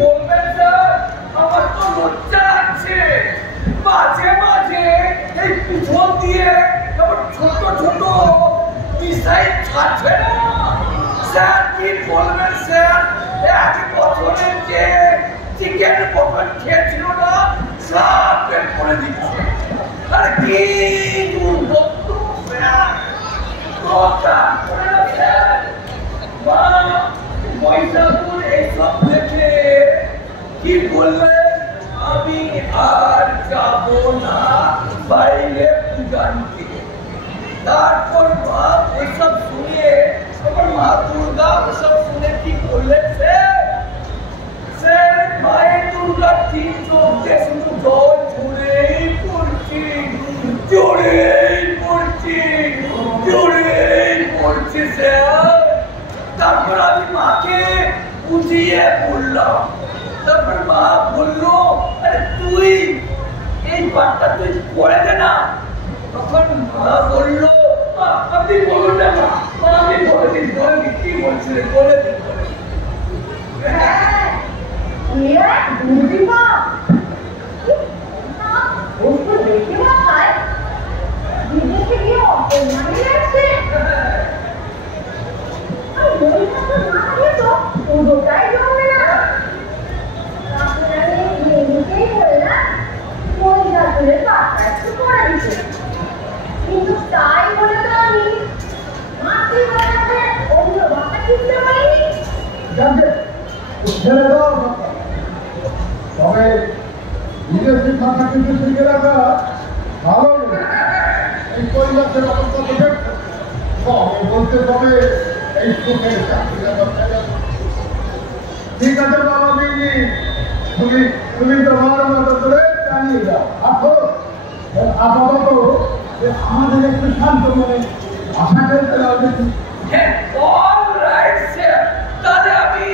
বলবেন স্যার, আমার তো লজ্জা লাগছে। মাঝে মাঝে এই পিছন দিয়ে এমন ছোট ছোট মিসাইল ছাড়ছে না স্যার। কি বলবেন স্যার, এক বছরের যে চিকেন পকন খেয়েছিল না সব বের করে দিচ্ছে। আর কি দুর্গন্ধ স্যার, কথা করে না স্যার। মা মহিষাসুর এইসব দেখে কি বললেন, আমি আর যাব না বাইরে পূজানকে। তারপর মা ওইসব শুনে, আমার মা দুর্গা ওসব শুনে কি করলেন স্যার, স্যার মায়ের দুর্গার তিন চোখ দিয়ে শুধু জল ঝরেই পড়ছে, ঝরেই পড়ছে, ঝরেই পড়ছে স্যার। তারপর আমি মাকে বুঝিয়ে বললাম, তারপর মা বললো, আরে তুই এই পাঠটা তুই পড়ে দে না। তখন মা বললো, আপনি বলুন না মা, আমি বলে দিন, বলে দিন কি বলছিলেন, বলে দিন। কিন্তু তাই বলে তো আমি অন্য ভাষা শিখতে পারিনি। তবে বিদেশি ভাষা কিন্তু শিখে রাখা ভালো। এই কৈলাসের অবস্থা দেখে বলতে তবে এই সুখের ঠিক আছে বাবা দিদি, তুমি তোমার মতো করে চালিয়ে যাও। আপাতত আমাদের একটু শান্ত মনে আশা করতে হবে। অলরাইট স্যার, তাহলে আমি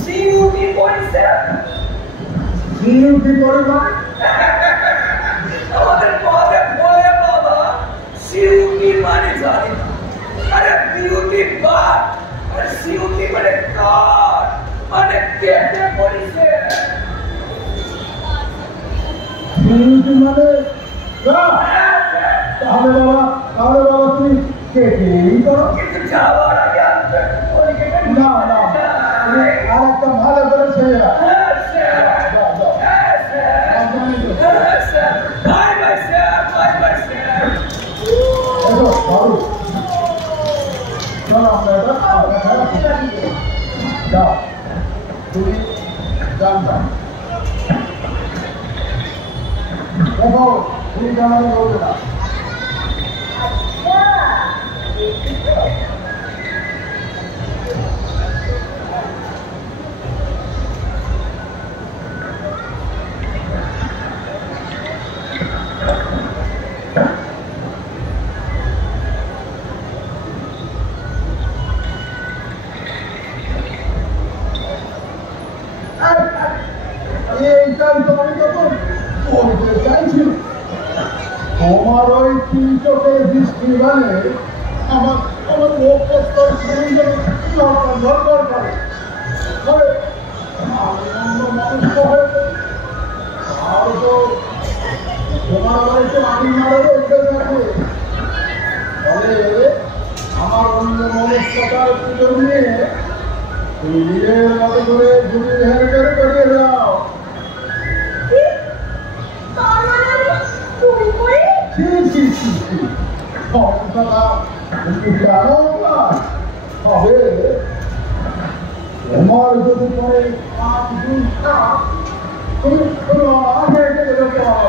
সিইউটি পড়ি স্যার। সিইউটি পড়ি মানে আমাদের পদে বলে বাবা সিইউটি মানে জানি না। আরে বিউটি বাট, আর সিইউটি মানে কার, মানে কেটে পড়ি স্যার। সিইউটি মানে তাহলে বাবা তুমি কেটেই করো। কিন্তু যাওয়ার আগে আসবে না না, আর একটা ভালো করে ছেড়ে রাখ। তুমি জানবা দেখো, তুমি জানানো বলবে না। এইটাই তো আমি যখন বলতে চাইছি, তোমার ওই তিন চোখের দৃষ্টি মানে আমার মুখ প্রস্তর দরকার করে। আমি অন্য মানুষ হয়েছে, আর তো তোমার বাড়িতে আমি মারারও অভ্যেস আছে। ফলে আমার অন্য মনস্কতার পুজো নিয়ে তুমি নিজের মতো করে জমি হেরফের করিয়ে দাও। তোমার যদি পরে তুমি আগে যেতে পারো।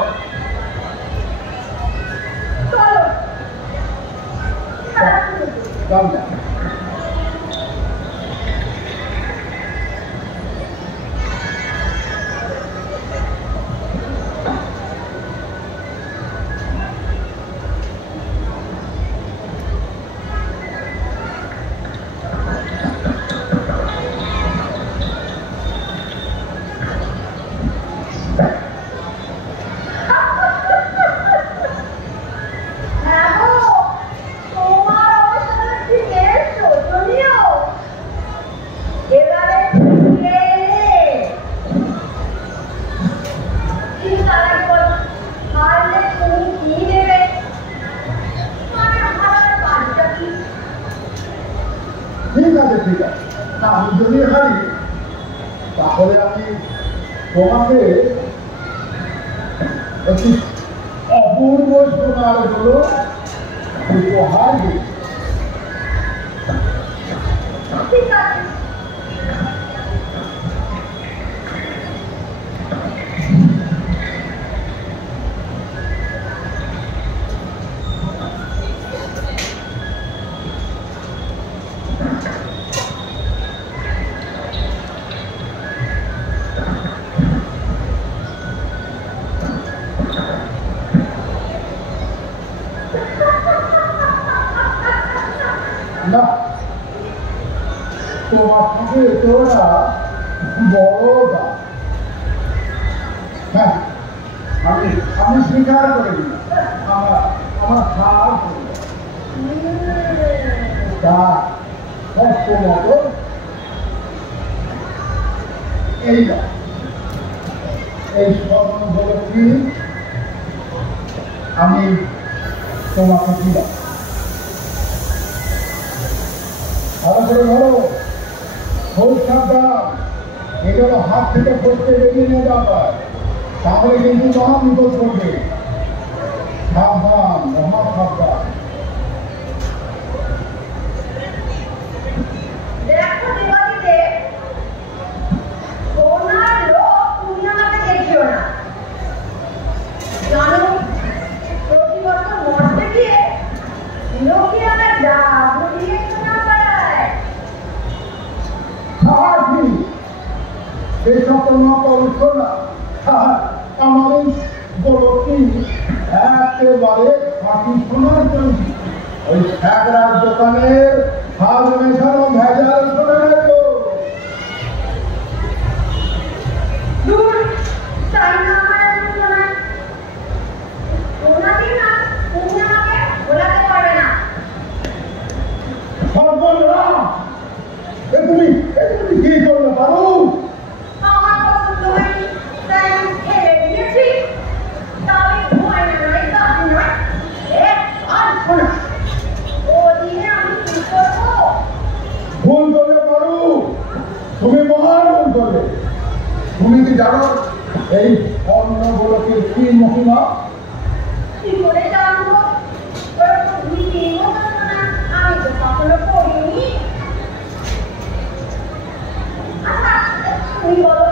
তোমার অবস্থা ঠিক তাহলে আমি তোমাকে একটি অপূর্ব সোনার হলো উপহার দিই। ঠিক আছে। না, তোমার থেকে তোরা বড় দাম। হ্যাঁ, আমি স্বীকার করে দিই, আমার খাওয়ার তা কষ্ট মতো এই স্বপ্ন হলো কি আমি তোমাকে দিলাম। ভালো করে ধরো, খুব সাবধান, এগুলো হাত থেকে ফসকে বেরিয়ে নিয়ে যাওয়া, তাহলে কিন্তু মহা বিপদ করবে। সাবধান, মহা সাবধান। দেখো দেবাদিতে, সোনার লোক তুমি আমাকে দেখিও না। জানো, প্রতি বছর মরতে গিয়ে লোকে আমার জাদু দিয়ে সোনা পায়। এসব তোমার করছো না, আমাদের বড়টি একেবারে ফাঁকি শোনার জন্য ওই স্যাগরার দোকানের হাত মেশানো ভেজাল শোনা গেল। দূর, তাই না আমার শোনায়। ওনাকে না, তুমি আমাকে বলাতে পারবে না। তুমি কি করলে পারো? আমার পছন্দ হয়নি, তাই আমি ছেড়ে দিয়েছি। তবে ভয় নয়, কাজ নয়, আর শোনা, ওদিনে আমি কি করবো? ভুল করলে পারো, তুমি মহান ভুল করলে। তুমি কি জানো এই অন্নগুলোকে কি মহিমা? কি করে জানবো? ওরা তো ভিডিও জানো না, আমি তো কখনো পড়িনি। আচ্ছা, তুমি বলো।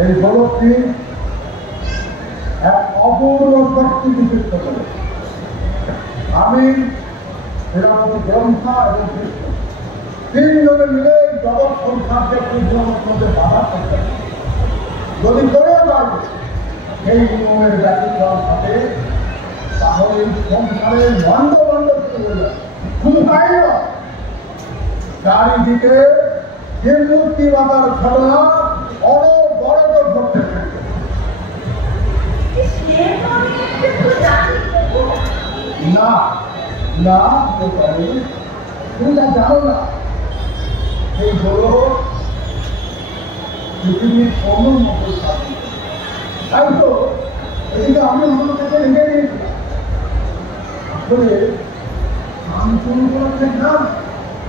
এই গোলকটি এক অপূর্ব শক্তি বিশিষ্ট গোলক। আমি সেনাপতি ব্রহ্মা এবং বিষ্ণু তিনজনে মিলে জগৎ সংসারকে পূর্ণের মধ্যে বাধা করতে পারে। যদি করে পারবে এই নিয়মের ব্যতিক্রম থাকে, তাহলে এই সংসারের বন্ধ শুরু হয়ে যাবে। শুধু তাই নয়, চারিদিকে যে মূর্তি বাঁধার ঘটনা অনবরত ঘটতে থাকে। না না, তুমি তা জানো না। এই হল পৃথিবীর অন্যতম স্বাধীন। তাই তো এদিকে আমি অন্য থেকে রেখে দিয়েছিলাম। আসলে আমি শুরু করেছে না,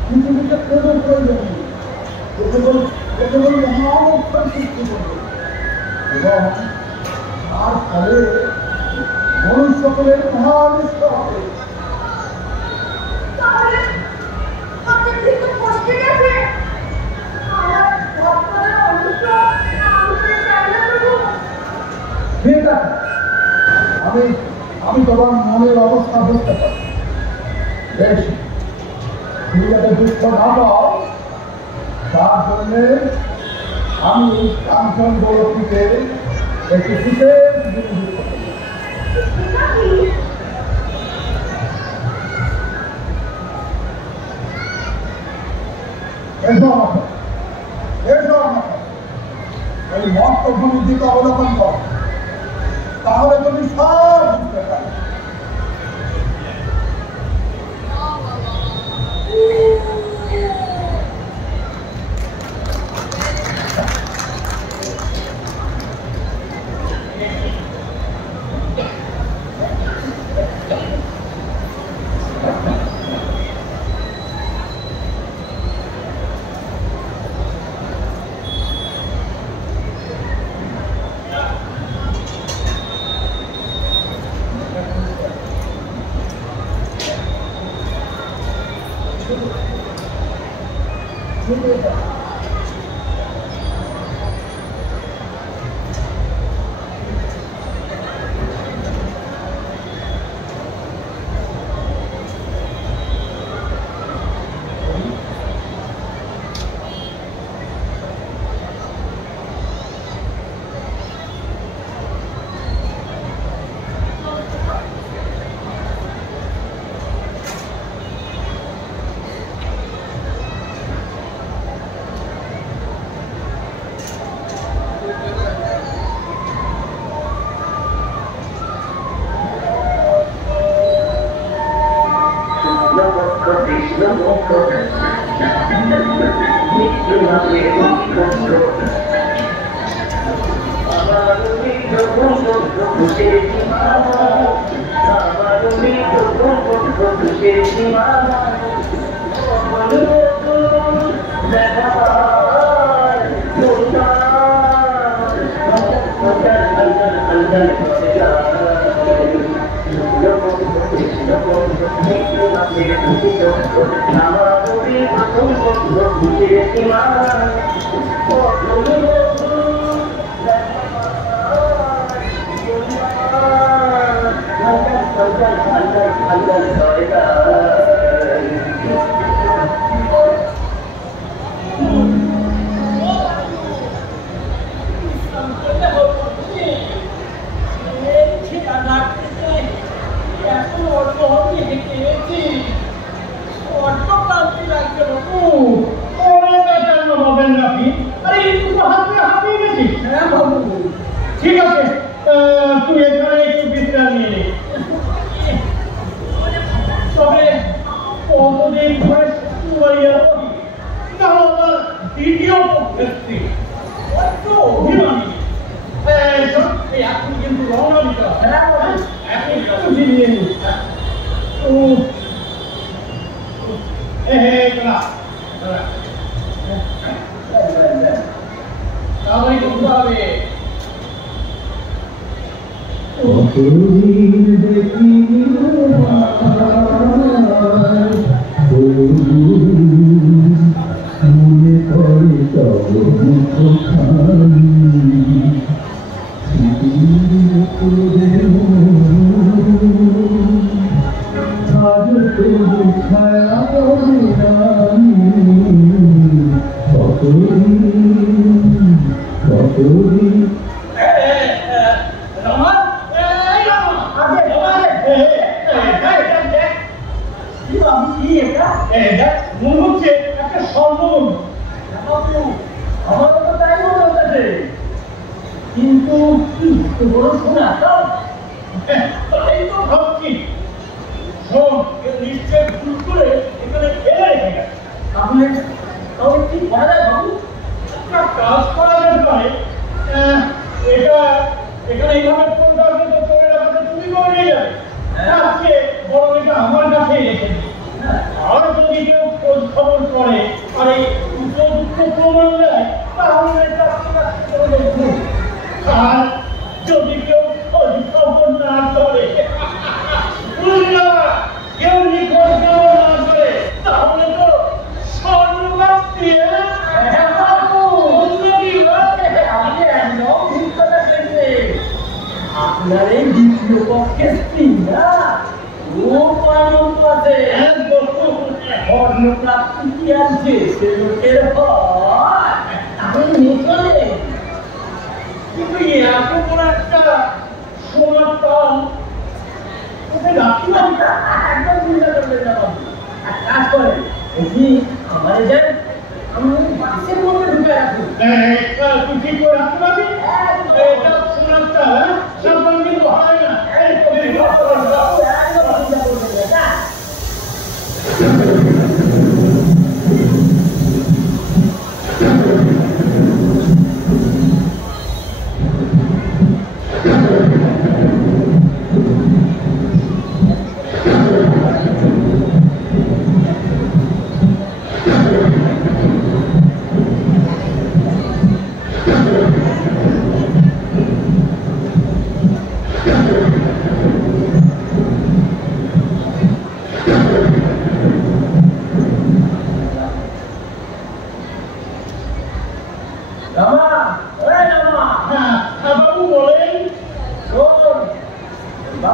পৃথিবীতে প্রয়োজন প্রয়োজন কেবল মহাবক্ষণ সৃষ্টি করবে এবং তার ফলে মানুষ সকলের মহানিষ্ঠ হবে। তাহলে আপনি ঠিক কষ্টে গেছে। আমার ভক্তদের অনিষ্ট আমি চাই না প্রভু। ঠিক আছে, আমি তোমার মনের অবস্থা বুঝতে পারি। বেশ, তুমি যাতে দুঃখ না পাও তার জন্যে আমি কাঞ্চন গৌরবীকে একটি বিশেষ জিনিস করতে পারি। এই মর্তভূমির দিকে অবলোকন কর, তাহলে তুমি সব বুঝতে পারবে।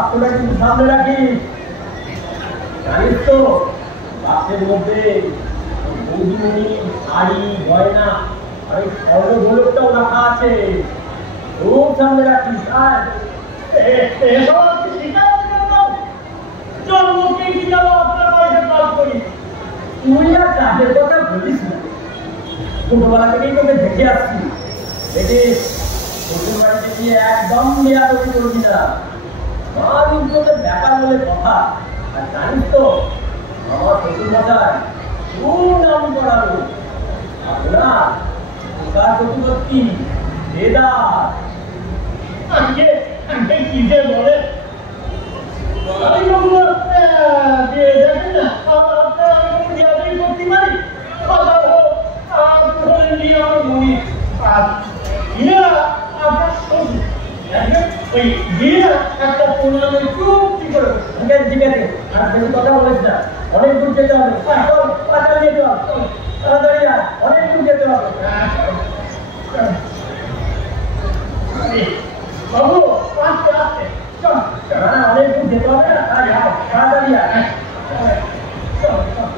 বাক্যটা কিন্তু সামনে রাখিস। জানিস তো বাক্যের মধ্যে বৌদিমণি, শাড়ি, গয়না আর এই স্বর্ণগোলকটাও রাখা আছে। খুব সামনে রাখিস। আর এসব আপনি শিখাতে পারবেন? জন্মকে শিখাবো আপনার বাড়িতে কাজ করি। তুই আর কাজের কথা বলিস না, ছোটবেলা থেকেই তোকে দেখে আসছি। দেখিস শ্বশুর বাড়িতে গিয়ে একদম বেয়াদবি করবি না। মা লোকজনের ব্যাপার বলে কথা। আর জানিস তো আমার শ্বশুর মশাই খুব নাম করালো আপনার প্রকার প্রতিপত্তি বেদার। কি যে বলে দেখেন না আপনার আমি কোনো বিয়াদবি করতে পারি? আমার মনি আপনার শ্বশুর ওই দিয়ে একটা প্রণামে চুক্তি করে। ঠিক আছে ঠিক আছে, আর বেশি কথা বলিস না, অনেক দূর যেতে হবে। পাতা নিয়ে চল, তাড়াতাড়ি আর অনেক দূর যেতে হবে। বাবু আস্তে আস্তে চল। হ্যাঁ অনেক দূর যেতে হবে না, তাড়াতাড়ি আর চল চল।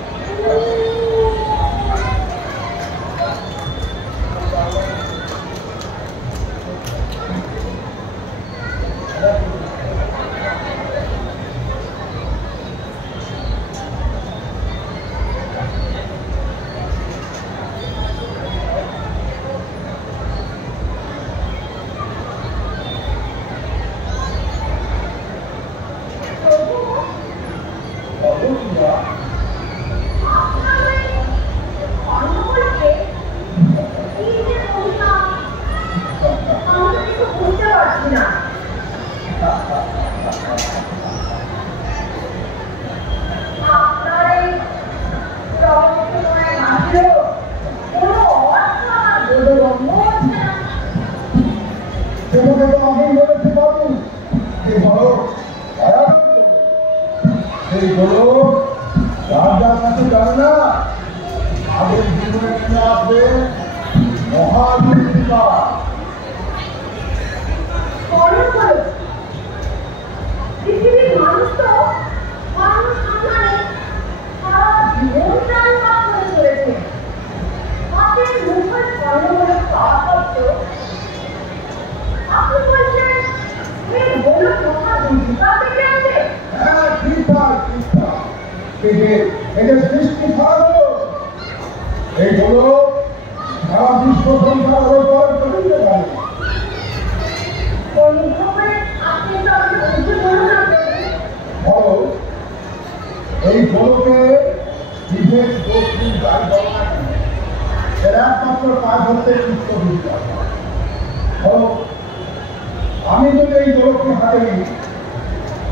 আমি যদি এই গোলকটি হাতে নিই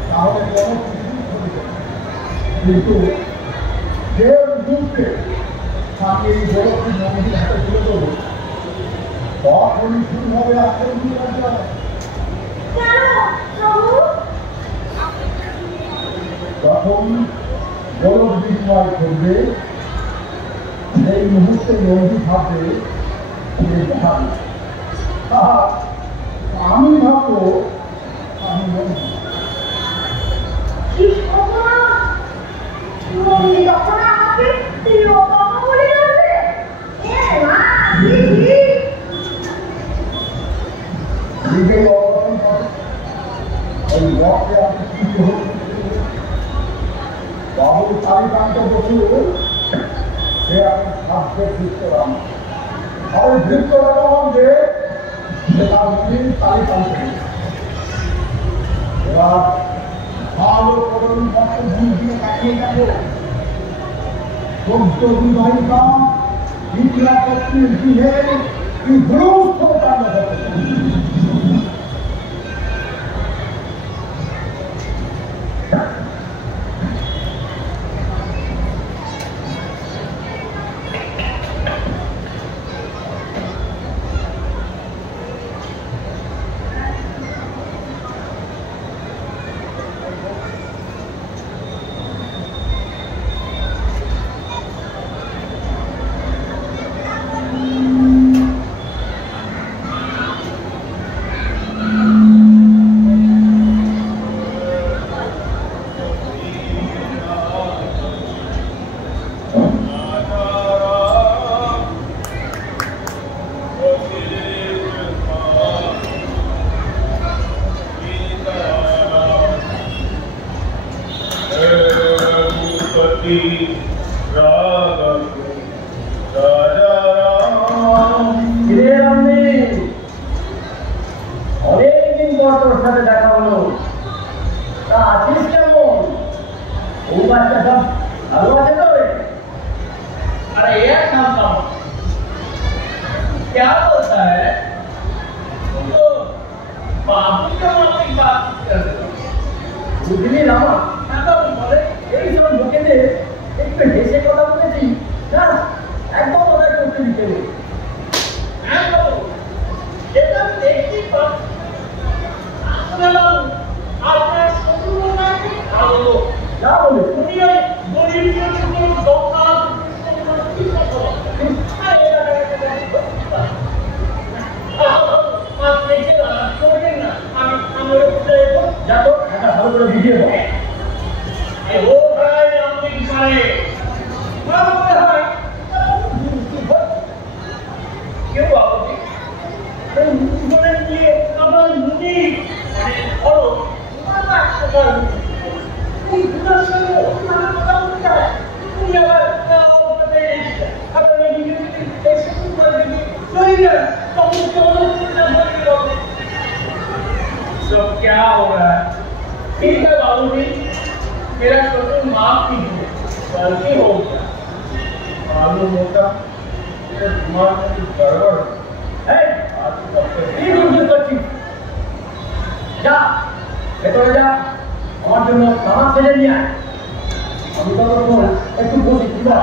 তাহলে কিন্তু যে মুহূর্তে আমি এই গোলকটি নদীর হাতে তুলে দেবো তখনই শুরু হবে যখন গোলক বিক্রয় করবে সেই মুহূর্তে নদী ভাববে আমি ভাববো আমি বাবুর কালীকান্ত বসু সে আমি ভাবছে ভৃত্যরাম আর ভৃত্যরাম যে কালীকান্ত এবার ভালো করুন ভুল দিয়ে কাটিয়ে যাবো 14 বিবাহিতা বিক্রিয়া পত্নীর গৃহে কি গৃহস্থ কাণ্ড ঘটে। क्या होता है तो बाबू का माफी बात कर বুঝলি রামা এখন বলে এই সব লোকেদের একটু হেসে কথা বলেছি না একদম মজা করতে দিতে নেই একদম এটা দেখি আসলে আপনার শত্রু নাকি ভালো যা বলে তুমি ওই গরিবের কোনো দোকান কি কথা আপনি কি করবেন না আমি আমার যা তো একটা ভালো করে ভিডিও ও ভাই আপনি কি পারে মনে হয় কেউ আপনি এই জীবনে নিয়ে আমার মুনি মানে বড় তোমার একটা এই দুটার সঙ্গে আমার কথা বলতে হয় তুমি আবার আবার এই শুরু করে দিবি চলে গেল তখন কেমন सब क्या हो रहा है ठीक है बाबूजी मेरा शत्रु माफ कीजिए गलती हो गया मालूम होता मेरे दिमाग में कुछ गड़बड़ है आज तक तीन दिन बची जा ভেতরে যা আমার জন্য খাবার ছেড়ে নিয়ে আয় আমি তো একটু বসি কি না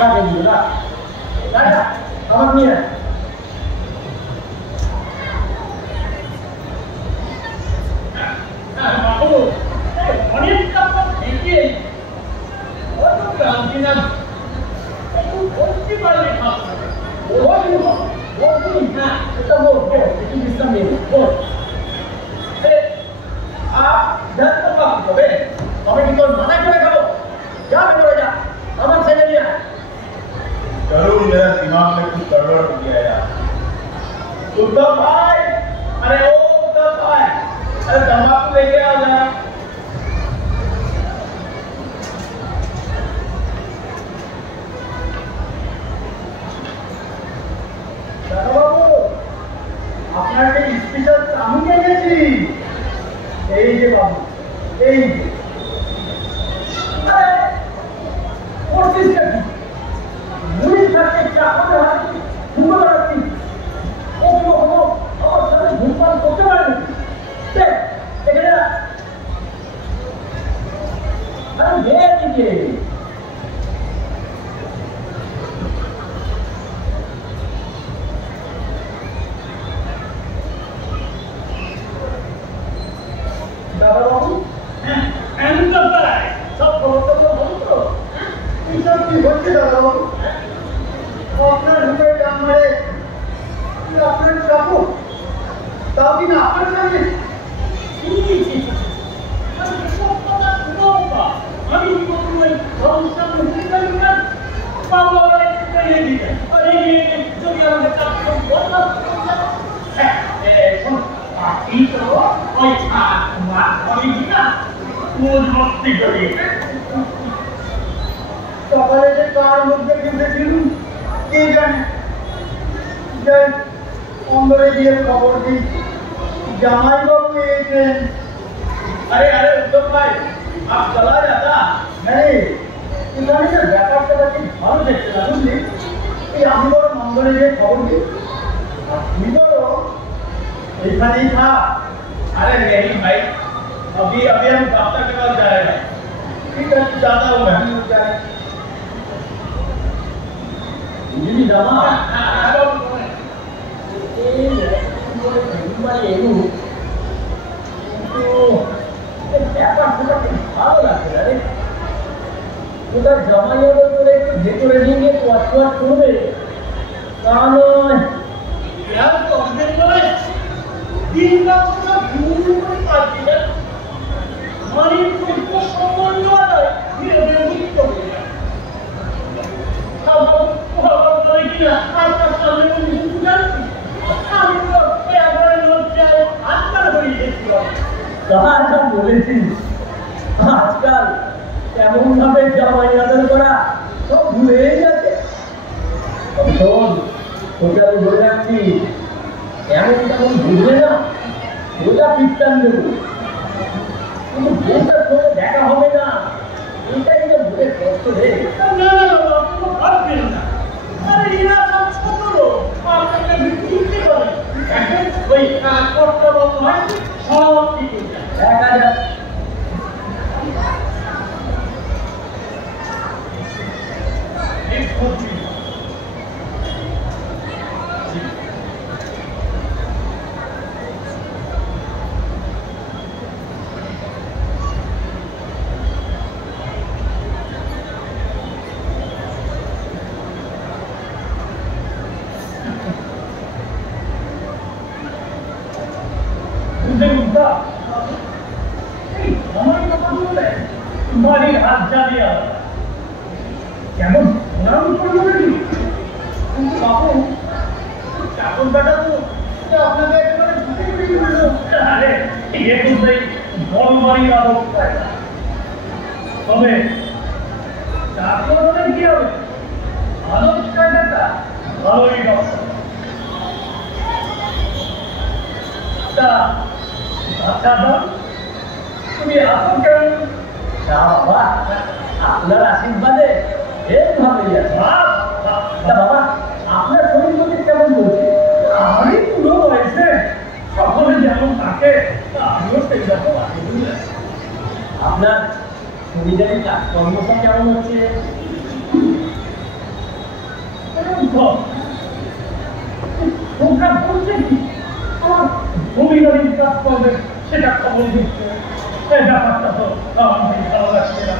লাগে না আমার নিয়ে আয় বাবু অনেক কথা দেখে অত ক্লান্তি না একটু বলতে পারলে না এটা বলবো একটু বিশ্রাম নিয়ে বল জানতে পারবে তবে কি তোর মাথা করে খাবো যা ভেতরে যা আমার ছেলে নিয়ে जरूर मेरा दिमाग में कुछ गड़बड़ हो गया यार उत्तम भाई अरे ओ उत्तम भाई अरे तंबाकू लेके आओ जरा বাবু আপনাকে স্পিকার আমি এনেছি এই যে বাবু এই আরে করছিস কি মুড়ি থাকে চাপতে হাতে ঘুমো রাখছি ও কোনো আমার সাথে ঘুমপান করতে পারে না দেখ দেখে না আরে গে দিকে দাদা বাবু হ্যাঁ আমি তো পাই সব খবর তো বলতো তো এই সব কি হচ্ছে দাদা বাবু আপনার রূপে দাম মারে আপনার চাপু তাও কি না আপনার সামনে আমি কি করবো সংসার বাবা দিতে যদি আমাদের চাপ বললাম এই তো ওই আমি কি না মন ভক্তি করি সকালে যে কার মধ্যে কিনতেছিলুম কে জানে যে অন্দরে গিয়ে খবর দিই জামাই বাবু এসেছেন अरे अरे उत्तम भाई आप चला जाता नहीं इन्होंने जो ব্যাপারটা কি ভালো দেখতে না বুঝলি এই আমি বড় মঙ্গলে যে খবর দিই আপনি বড় এখানেই था अरे नहीं भाई अभी अभी हम दफ्तर के पास जा रहे हैं ठीक है जाता हूँ मैं जी जामा ভালো লাগছে রে ওটার জামাইয়া বলে একটু ভেতরে নিয়ে গিয়ে কোয়াট করবে তা নয় তো অনেক নয় দিন রাত ঘুম করে পাচ্ছি না মানে খুব সম্বন্ধ নয় ধীরে মুক্ত হয়ে যায় কিনা আপনার সামনে কিন্তু জানছি আমি তো একবার লজ্জায় আত্মার হয়ে গেছিলাম তাহা বলেছিস আজকাল এমন ভাবে জামাই আদর করা সব ভুলেই গেছে শোন তোকে আমি বলে রাখছি এমন তেমন বুঝবে না ওটা পিস্তান দেবো কিন্তু বউটার সঙ্গে দেখা হবে না এটাই তো ভুলে কষ্ট রে না ভাববেন না মন্ত্রী আমার কথা বললে বাড়ির হাত জ্বালিয়ে কেমন নাম করলো নাকি বাবু চাকর বেটা তো আপনাকে একেবারে আরে এ তো সেই বড় বাড়ির আলোক পায় না তবে চাকর হলে কি হবে আলোক কায়দাটা ভালোই ডক্টর তা আচ্ছা দাও তুমি আসো কেন বাবা আপনার আশীর্বাদে বেশ ভালোই আছে বাবা আপনার শরীর মধ্যে কেমন বলছে আমারই পুরো বয়সে সকলে যেমন থাকে আমিও সেই রকম আছি বুঝলেন আপনার শরীরের কাজকর্মটা কেমন হচ্ছে বলছে কি আমার জমিদারির কাজ করবে সেটা খবর দিচ্ছে এই ব্যাপারটা তো আমার ভালো লাগছে না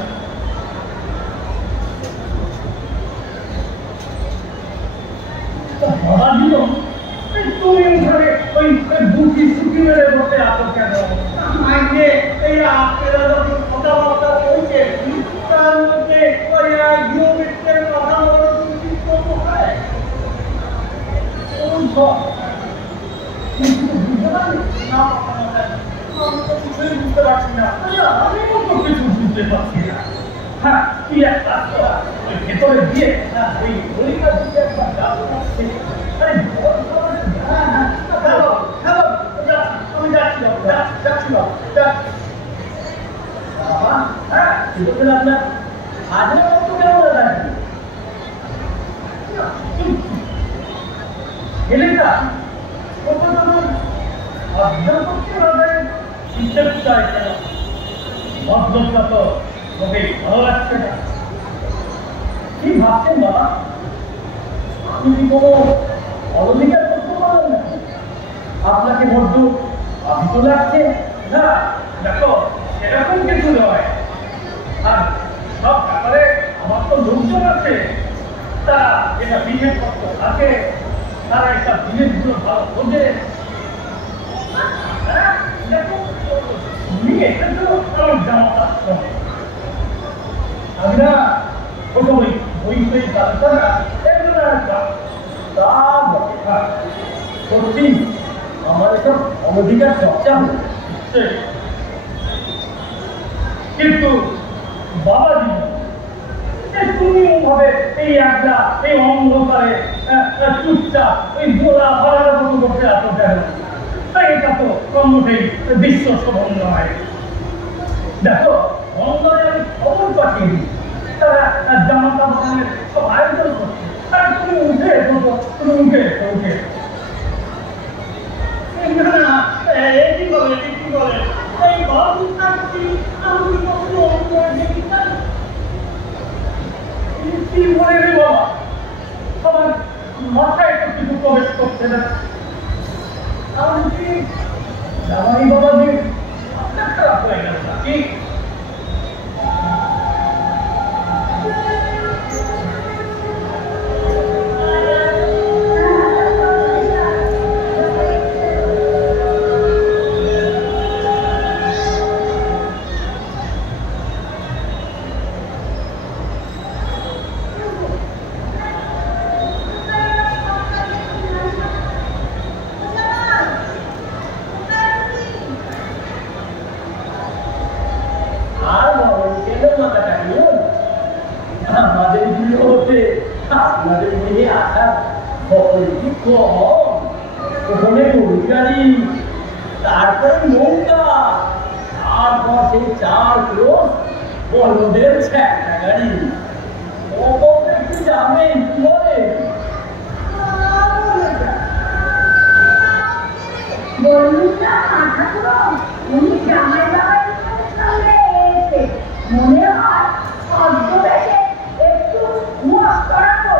বাবা দিল তুমি ওখানে ওই বুকি সুকি মেরে বসে আসো কেন আগে এই আপনারা যখন কথাবার্তা বলছে তার মধ্যে ওই গৃহমিত্রের কথা বলো তুমি কত হয় বুঝতে পারছি না আমি তো কিছু বুঝতে পারছি না হ্যাঁ কি একটা ওই ভেতরে দিয়ে ওই গলিকার দিকে একটা গাছ আছে আরে আমি যাচ্ছি হ্যাঁ আপনার হাজার মতো কেমন লাগছে এলাকা ভদ্রতা তো তোকে ভালো লাগছে না কি ভাবছেন বাবা আপনি কি কোনো অধিকার করতে পারেন না আপনাকে বড্ড আবিত লাগছে না দেখো সেরকম কিছু নয় আর সব ব্যাপারে আমার তো লোকজন আছে তারা এটা বিশেষ করতে থাকে তারা একটা জিনিসগুলো ভালো বোঝে আমরা ওই বই বই সত্যি আমার একটা অনধিকার চর্চা হচ্ছে কিন্তু বাবাজি তুমি ওভাবে এই একটা এই অন্ধকারে চুপচাপ ওই গোলা ভরার মতো বসে আসো কেন এটা তো ক্রমশেই বিশ্বসবন নয় দেখো অন্ধকারে আমি খবর পাঠিয়ে দিই তারা জামাতা বাগানের সব আয়োজন করছে তারা তুমি উঠে তুমি উঠে উঠে কি বলে এই বাবুটাকে আমি কখনো অন্ধকারে দেখি না কি বলে রে বাবা আমার মাথায় তো কিছু প্রবেশ করছে না আমি কি জামাই বাবাজি আপনার খারাপ হয়ে গেল নাকি আপনাদের মেয়ে আসার সকলটি কম ওখানে গরুগাড়ি তারপরে নৌকা তারপর সেই 4 ক্রোশ বলদের ছ্যাঁকা গাড়ি কি যাবে কি বলে মনে হয় একটু মস্করা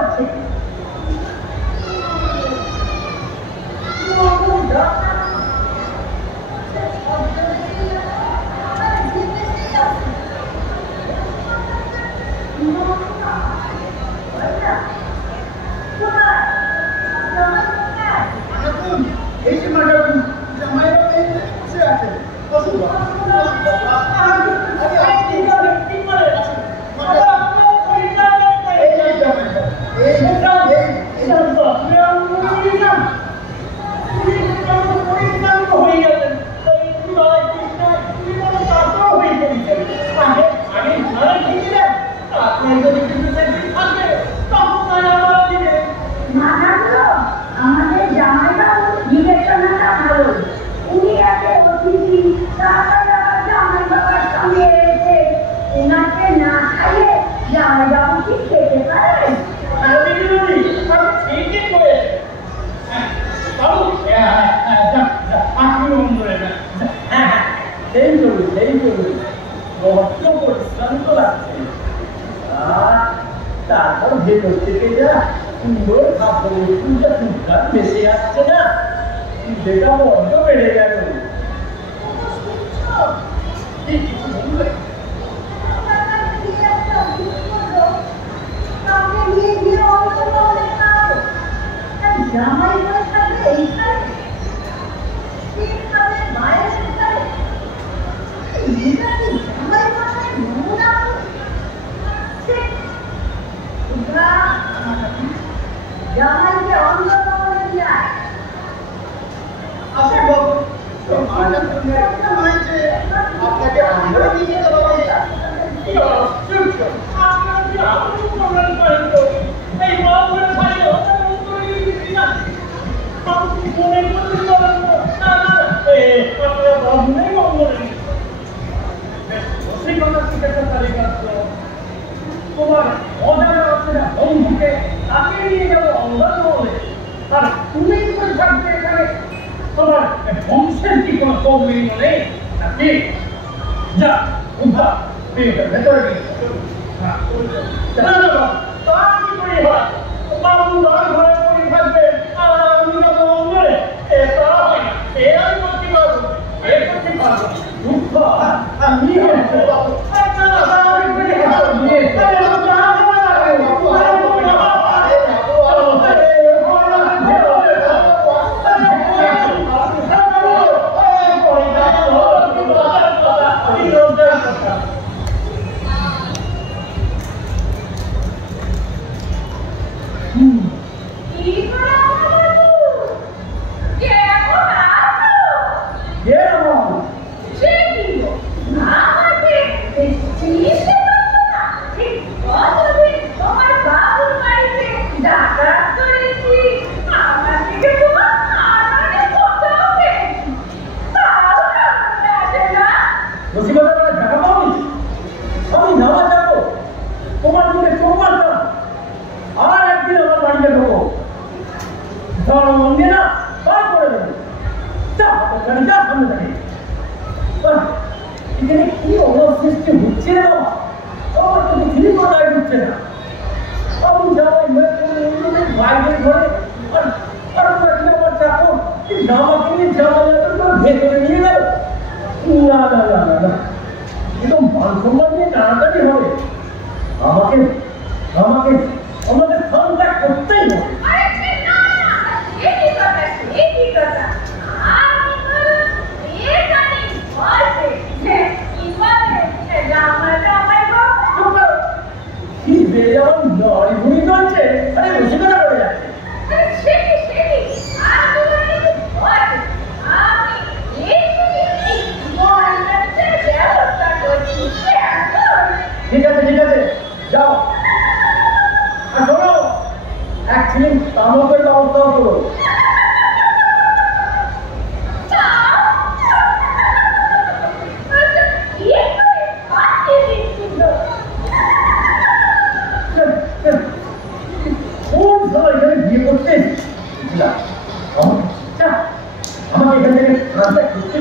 আর ভেতর থেকে যা সুন্দর কাপড়ের ফুলটা সুন্দর ভেসে আসছে না, সেটা বড্ড বেড়ে গেল। জামাই হয়ে থাকবে এইখানে, ঠিকভাবে মায়ের সাথে এটা কি জামাই মাথায় নোংরা জামাইকে অন্ধ করে যায়। আসে বাবু, আপনাকে আমরা নিয়ে যেতে পারবো না। তোমার অজানা অচেনা বন্ধুকে তাকে নিয়ে যাবো অঙ্গার বলে, আর তুমি করে থাকবে এখানে। তোমার বংশের কি কোনো কৌমিন নেই নাকি? যা উঠা ভেতরে গিয়ে বাবু রাগ ঘরে পড়ে থাকবে, আমি যাবো অঙ্গলে। এটা হয় না, এ আমি করতে পারবো, এ করতে পারবো। উঠা আমি আমাদের সংসার করতেই হবে। ঠিক আছে ঠিক আছে, যাও। আর শোনো, এক ছিলিম তামাকের ব্যবস্থাও করো। কোন সময় এখানে বিয়ে করতে আমাকে এখান থেকে রাস্তায় করতে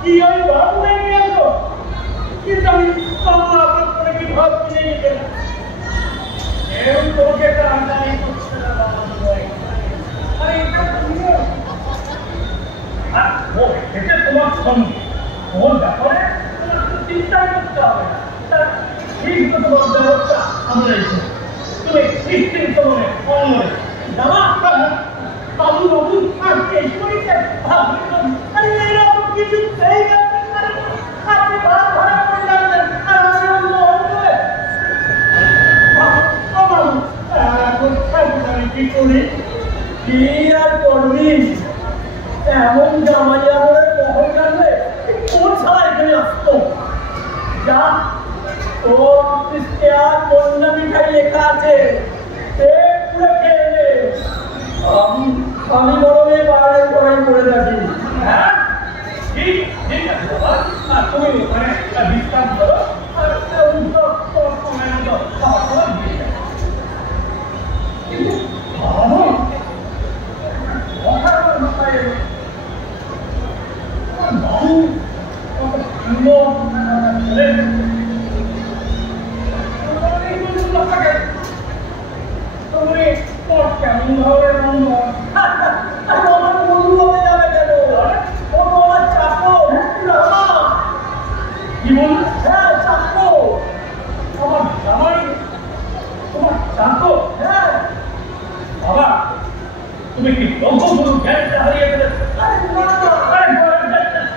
কি ওই ভাব নেই গেছো কিন্তু আমি সামনে আপনার করে কি ভাব কিনে নিতে এরকম তোমাকে একটা আমদানি করছে না আরে এটা তুমি আর ও এটা তোমার সঙ্গে ওর ব্যাপারে তোমার কোনো চিন্তা করতে হবে না তার ঠিক মতো ব্যবস্থা আমরা রেখে তুমি নিশ্চিন্ত মনে অমরে জামা বাবু বাবু আজকে এই শরীরে আরে এরকম কিছু সেই গেছে আপনি ভাড়া ভাড়া করে যাবেন আর আমি অন্য অন্য আমি কি করি কি আর করবি এমন জামাইয়া বলে কখন জানবে কোন ছাড়া এখানে আসতো যা তোর অফিসে আর কন্যা মিঠাই লেখা আছে সে পুরো খেয়ে নে আমি বড় মেয়ে বাইরে পড়াই করে থাকি হ্যাঁ ঠিক ঠিক আছে বাবা আর তুমি ওখানে বিশ্রাম করো আর তোর সময় মতো খাওয়া দাওয়া দিয়ে যাবে কিন্তু বাবা অসাধারণ মাথায় এলো বাবু কত সুন্দর তুমি কেমন ভাবে আমার বন্ধু হয়ে যাবে কেন ও তোমার চাকো কি বল হ্যাঁ চাকো আমার জামাই তোমার চাকো হ্যাঁ বাবা তুমি কি বঙ্গবন্ধু জ্ঞানটা হারিয়ে ফেলেছো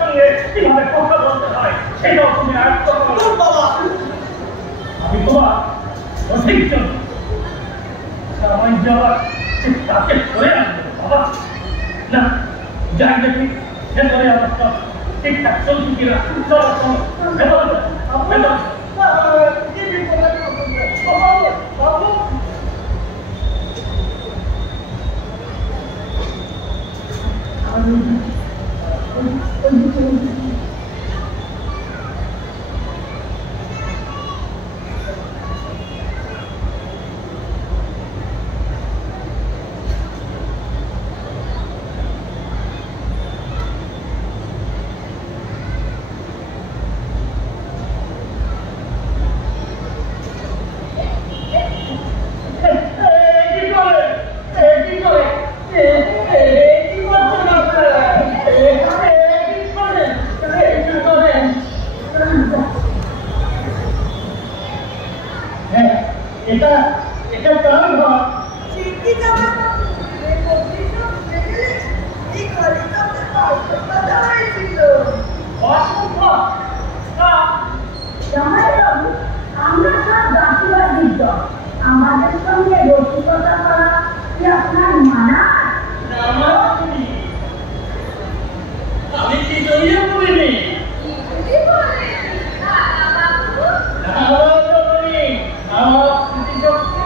সঙ্গে কিভাবে কথা বলতে হয় সেটাও তুমি আয়ত্ত করো বাবা আমি তোমার অধিক জন্য জামাই যাওয়ার তাকে ধরে রাখবো বাবা না যাই দেখি ভেতরে আমার সব ঠিকঠাক চলছে কিনা চলো চলো ভেতরে আমাদের সঙ্গে রসিকতা করা কি আপনার মানা আমি কি জড়িয়ে পড়িনি আমার স্মৃতিশক্তি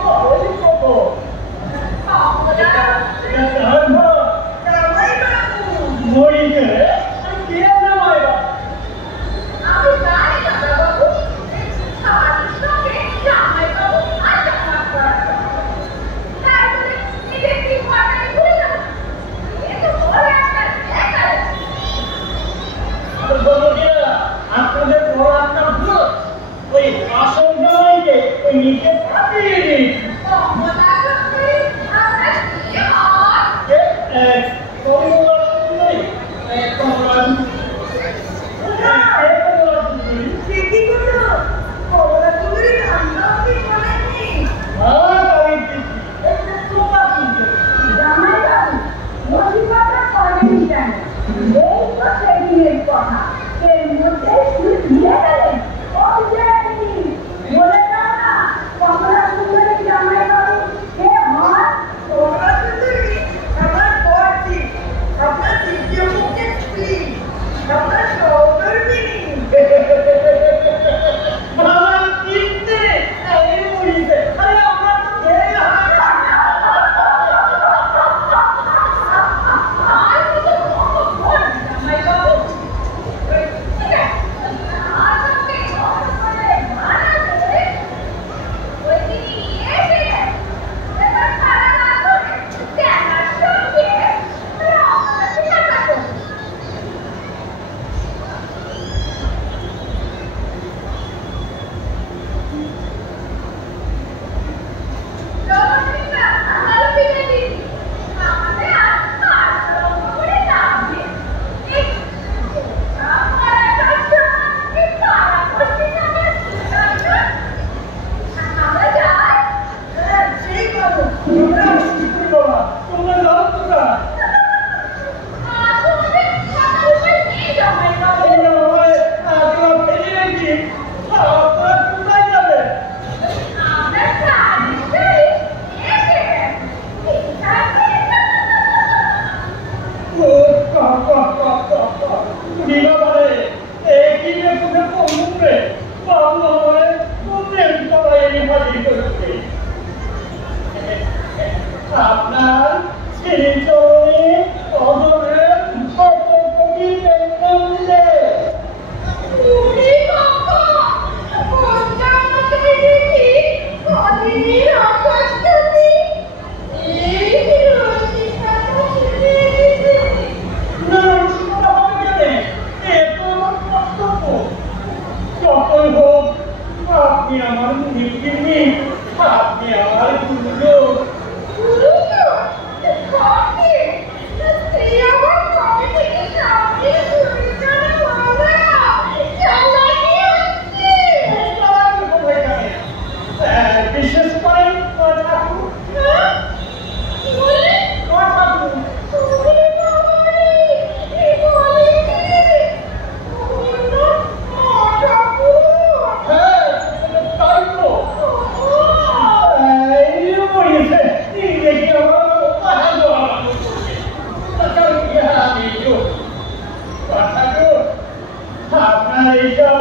আপনি আমার মুনি, আপনি আমার গুরু। বিশেষ করে আপনার এইসব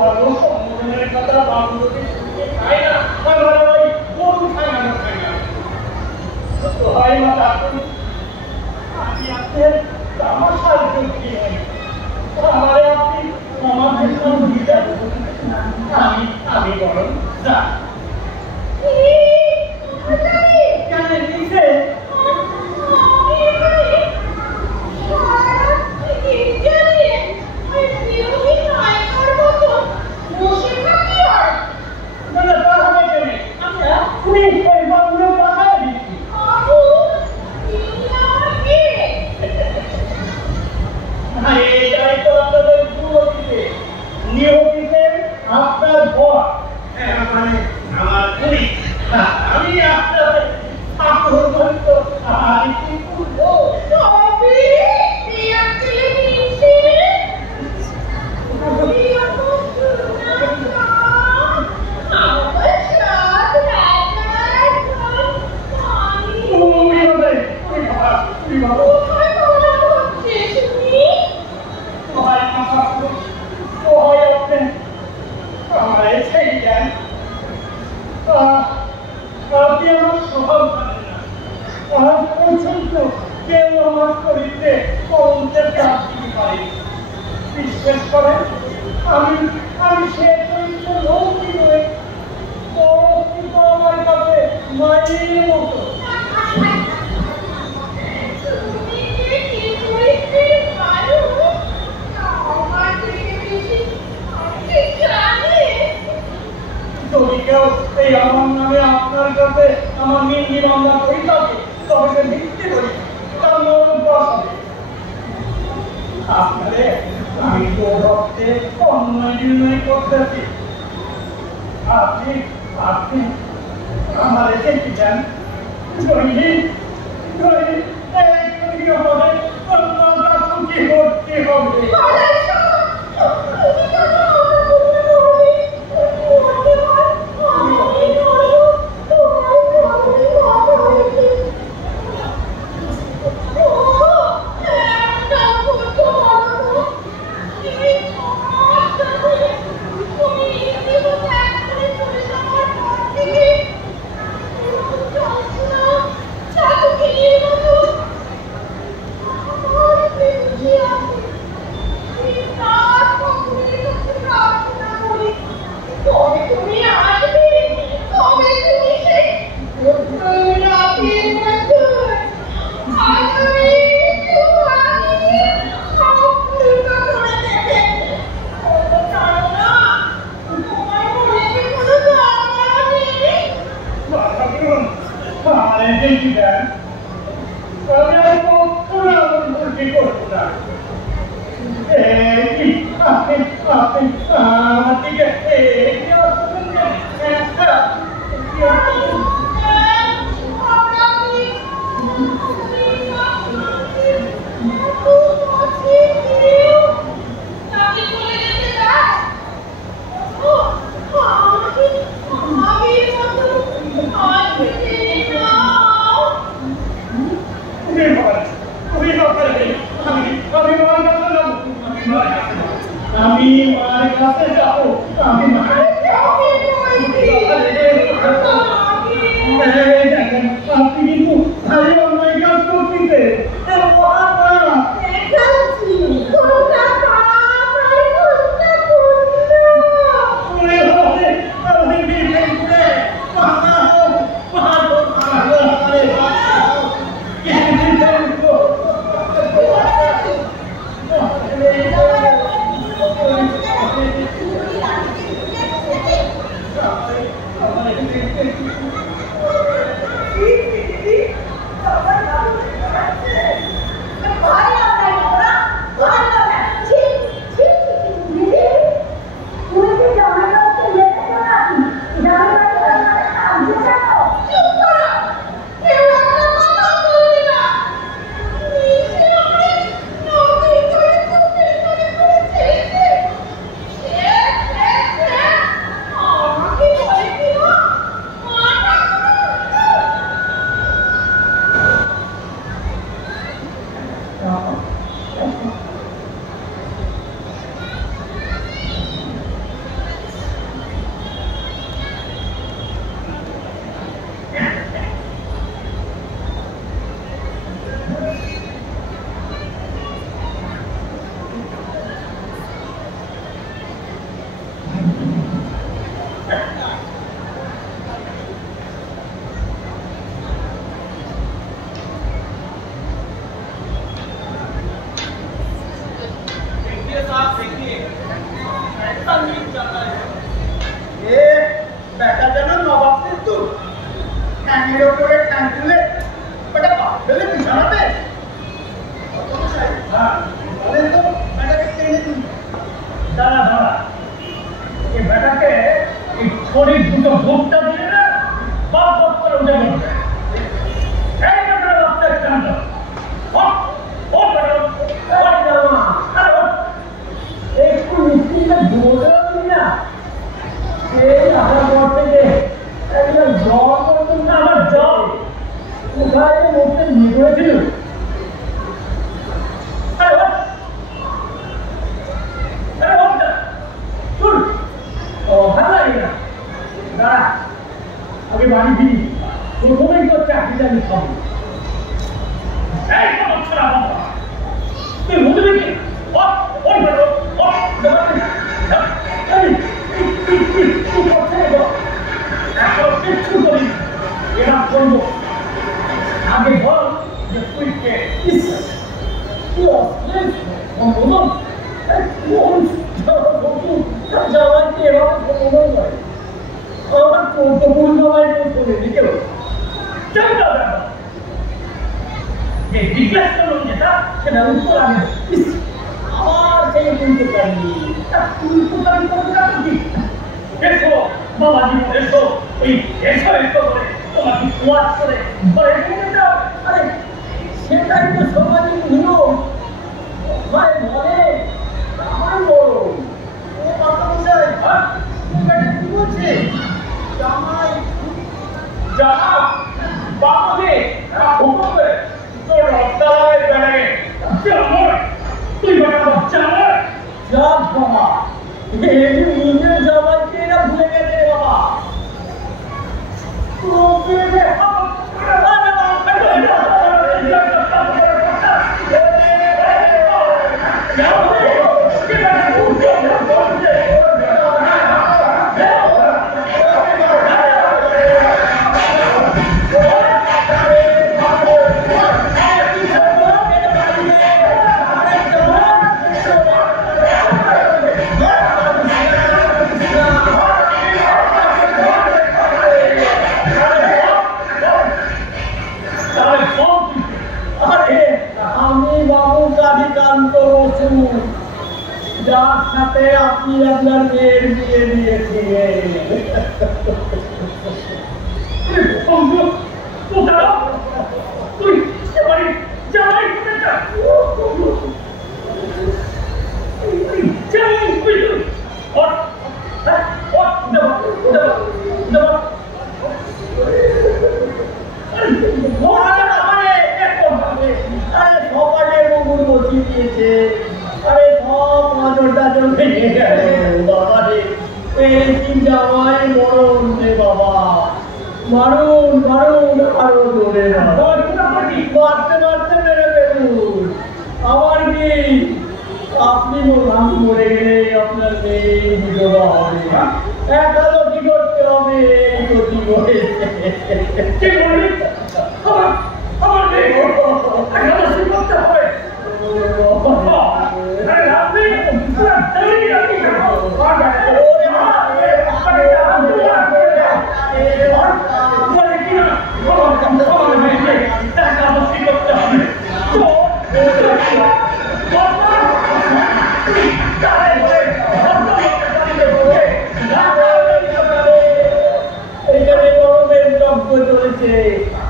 ভালো সম্বোধনের কথা বাবুকে শুনতে পাই না, আমার ওই গরু খাঙানো তো হয় না। আপনি আপনার আমার সাহায্য দিয়ে আমারে আপনি আমাদের সঙ্গে আমি বরং যা কেন নিচে আপনার ঘর মানে আমার পুরী আমি আপনার আপনি আমার স্বভাব জানেন না, আজ পর্যন্ত কেউ আমার শরীরে কলমের কাজ দিতে পারে। বিশ্বাস করেন আমি সে চরিত্র লৌকি হয়ে পরস্পৃত আমার কাছে মায়ের মতো। যদি কেউ এই আমার নামে আপনার কাছে আমার নিন্দি মামলা করি থাকে তবে সে ভিত্তি করি তার মনোভাস হবে। আপনারে আমি তো রক্তে অন্যায় নির্ণয় করতেছি। আপনি আপনি আমার এসে চান ধরি হবে ছুটি করতে হবে। বেটাকে এই শরীর দুটো ভোটটা দিয়ে না বাপ বাপ করে উঠে বলবে এই বেটার বাচ্চা চান্দ একটু মিষ্টিটা জোরেও দিই না এই আসার পর থেকে একদম জল করতেন না আমার জল কোথায় মধ্যে নিয়ে করেছিল আগে বাড়ি ফিরি প্রথমেই তো চাকরিটা আমি খাবো তুই বুঝলি কি এরা করবো আগে বল যে তুই কে জামাইকে এভাবে সম্বোধন করে আমার কৌতূহল জামাই করে দিকেও জিজ্ঞাসা করুন যেটা সেটা উত্তর আমি আমার সেই কুলতোকারি কুলতোকারি কোনটা কি এসো বাবাজি এসো এই এসো এসো করে তোমাকে কোয়াট করে ঘরে ঢুকে যাও আরে সেটাই তো সমাজের নিয়ম ভাই বলে আমার বড় ও কথা বলছে কি বলছে জামাই জামা বাবাজি হুকুমে তোর রক্তায় বেড়ে জামাই তুই বড় জামাই যা বাবা এই নিজের জামাইকে না ভুলে গেছে বাবা যার সাথে আপনি আপনার মেয়ের বিয়ে দিয়েছিলেন তুই জামাই সকালে মুগুর বসিয়ে দিয়েছে আরে সব নজরটা চলতে গেল বাবা রে এই তিন জামাই মরণ রে বাবা মারুন মারুন আরো জোরে মারতে মারতে মেরে ফেলুন আমার কি আপনি মরে গেলে আপনার মেয়ে বিধবা হবে একালো কি করতে হবে এই গতি হয়েছে কি বলি আমার মেয়ে একাদশী করতে হবে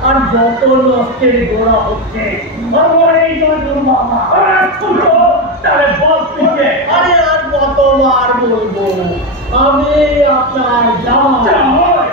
আর যত নষ্টের গোড়া হচ্ছে আরে আর কতবার বলবো আমি আপনার জামাই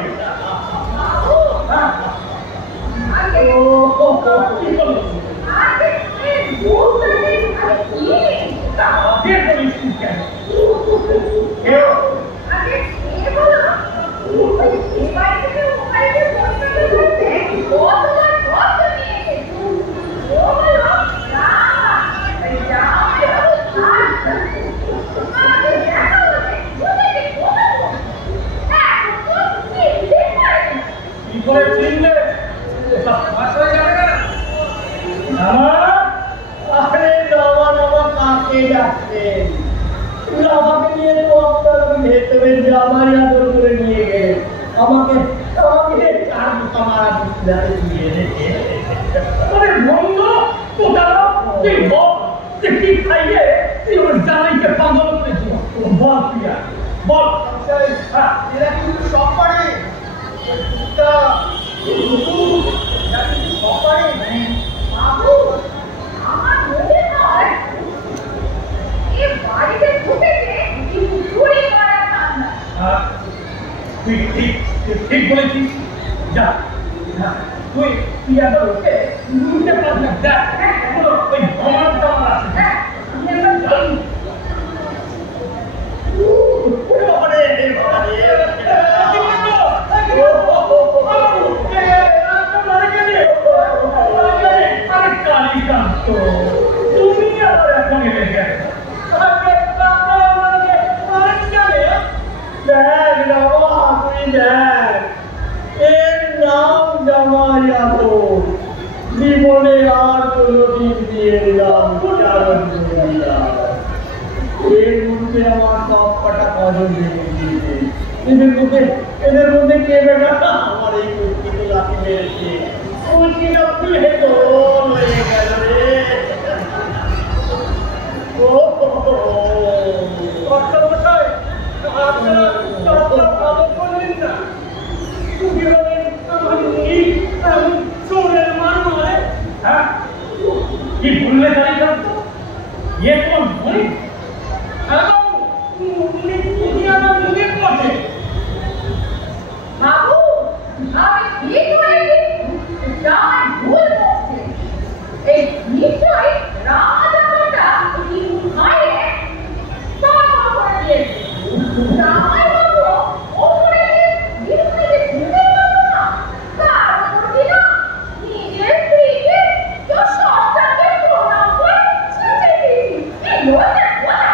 আমাকে নিয়ে ভেতরে জামাই আদর করে নিয়ে গেলেন আমাকে জামাইকে পাগল করেছিল বল এরা কিন্তু সব পারে সব পারে। বাবু, আমার মনে হয় এ বাড়িতে ঢুকেছে কিন্তু চুরি করার ধান্দা। তুই ঠিক বলেছিস। যা তুই একবার ওকে বুঝতে পারবি না। দেখ ওই ভ্রমণটা আছে। তুমি আবার এখন এলে কেন? দেখ বাবা, তুই দেখ, এর নাম জামাইয়াত। জীবনে আর কোনোদিন দিয়ে দিলাম এর মধ্যে আমার সব কটা কজন দিয়েছে। এদের মধ্যে কে বেটা আমার এই কুর্তিকে লাঠি মেরেছে? কুর্তিটা খুলে গোল হয়ে গেল রে। কি বললে তাই তো? ये कौन है? বাবু, আমি ঠিক হয়েছি, জামাই ভুল করছে। এই নিশ্চয়ই রাজাটা এই খাইয়ে পাগল করে দিয়েছে। জামাই বাবু ওপরে বিরুদ্ধে শুনতে পারবো না, কারণ কিনা নিজের স্ত্রীকে তো সবটাকে প্রণাম করে ছেড়ে দিয়েছি। এই লজ্জা বলা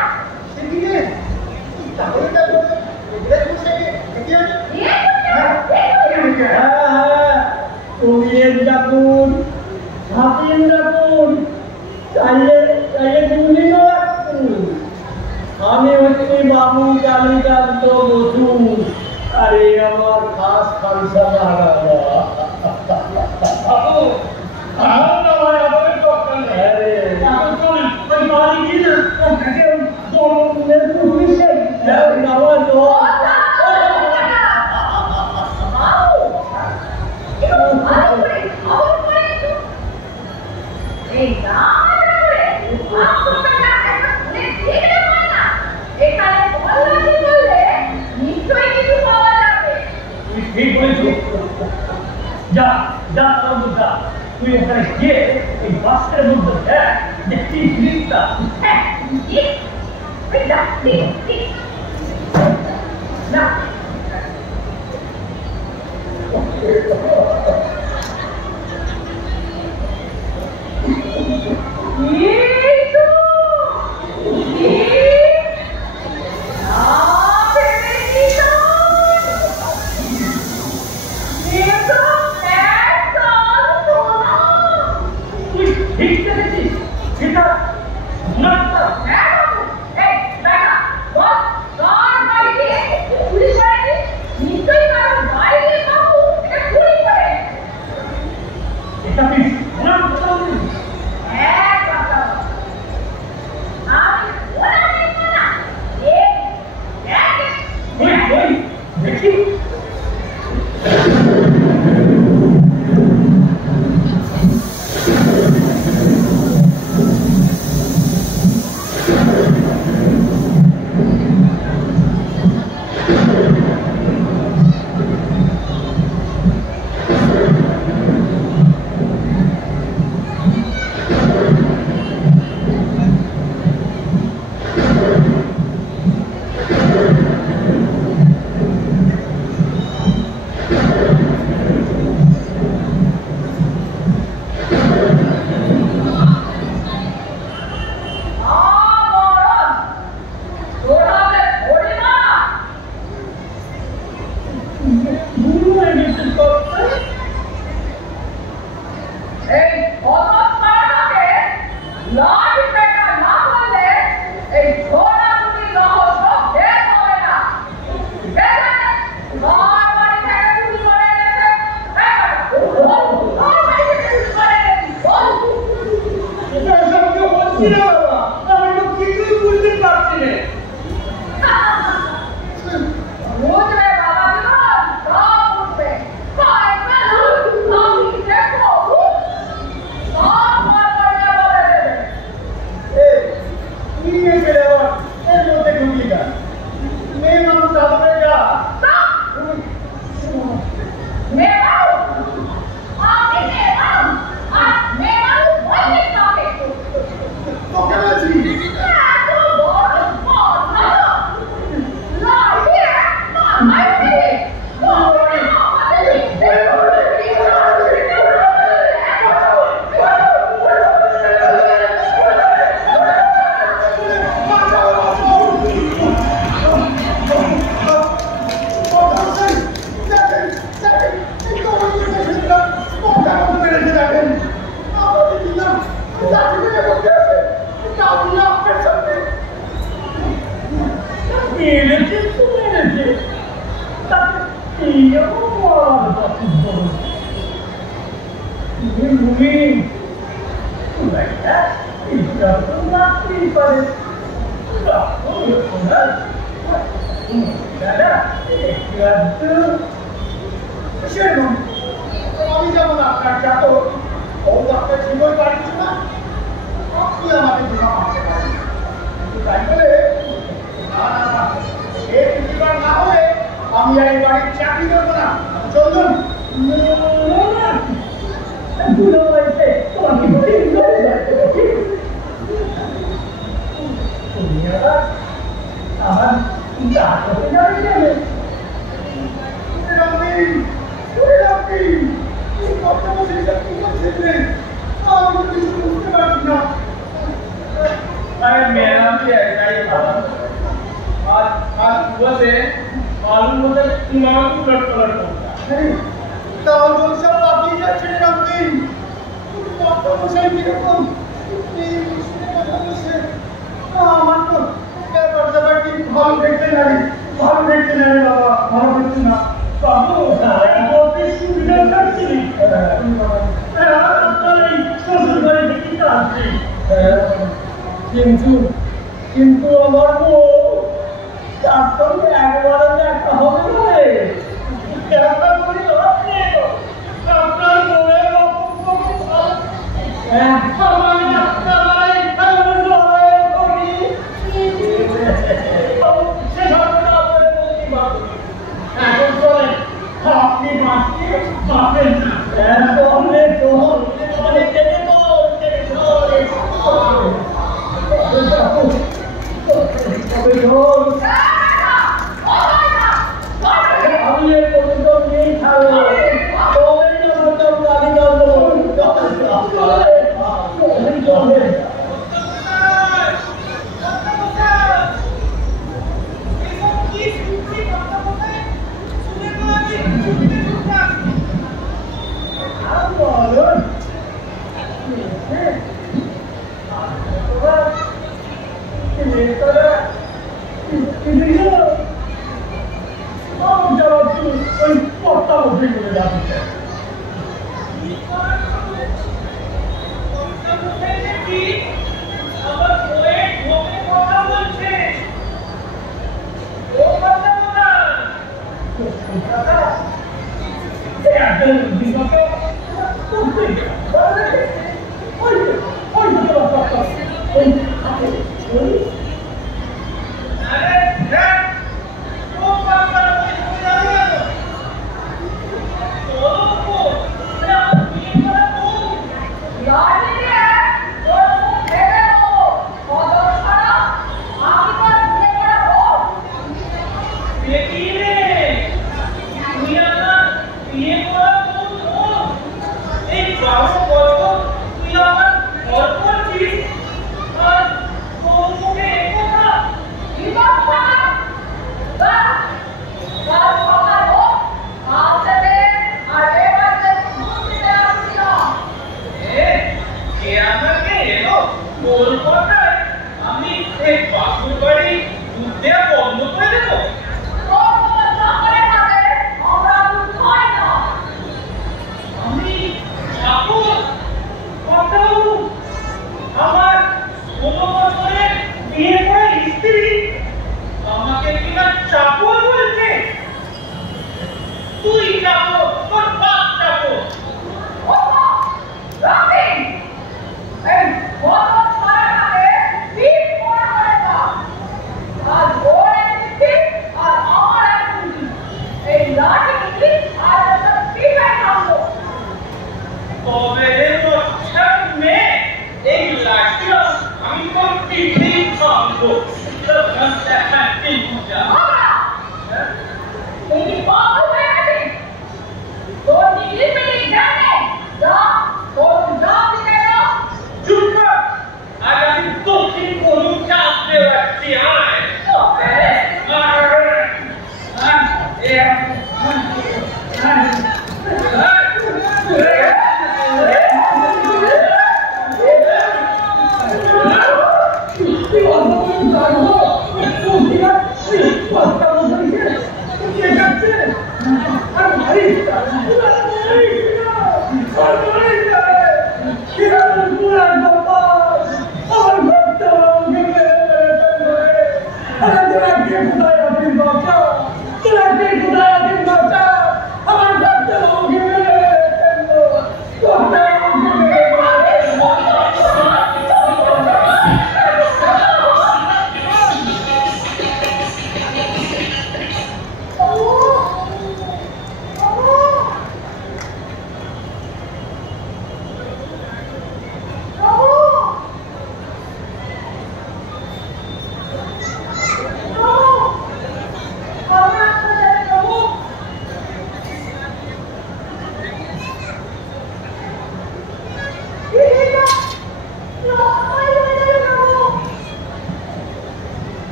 আমি হচ্ছি বাবু কালীকান্ত বসু। আরে আমার খাস খালসা যা যা যা, তুই ওখানে গিয়ে এই বাসের মধ্যে দেখ যে কি জিনিসটা। মেরেছে তো মেরেছে, তাকে এইরকম মারার কথা বলো। তুমি এটা তো রাখতেই পারে। আমি যেমন আপনার চাকর, ও আপনার জীবন পারছি না, আপনি আমাকে ধোকা মারতে পারেন। তাই বলে সে প্রতিবার না হলে আমি আর এই বাড়ির চাকরি করবো না। চলুন। अरे मेरा भी ऐसा ही था। आज सुबह से मालूम होता है दिमाग में उलट पलट होता है। তাহলে সব আপনি যাচ্ছেন রামদি, কত মশাই কিরকম এই মিশনে কথা বলছে। আমার তো ব্যাপার ব্যাপারটি ভালো দেখতে লাগে, ভালো দেখতে লাগে বাবা, ভালো দেখতে না। বাবু বলতে সুবিধা থাকছি আপনার এই শ্বশুর বাড়ি থেকে আসছি, কিন্তু আমার বউ তার সঙ্গে একবারও দেখা হবে না রে। দেখা করি আপনি আপনার বউয়ের আপনি বাঁচিয়ে পাবেন না। আমি এর পর্যন্ত নেই থাকবো,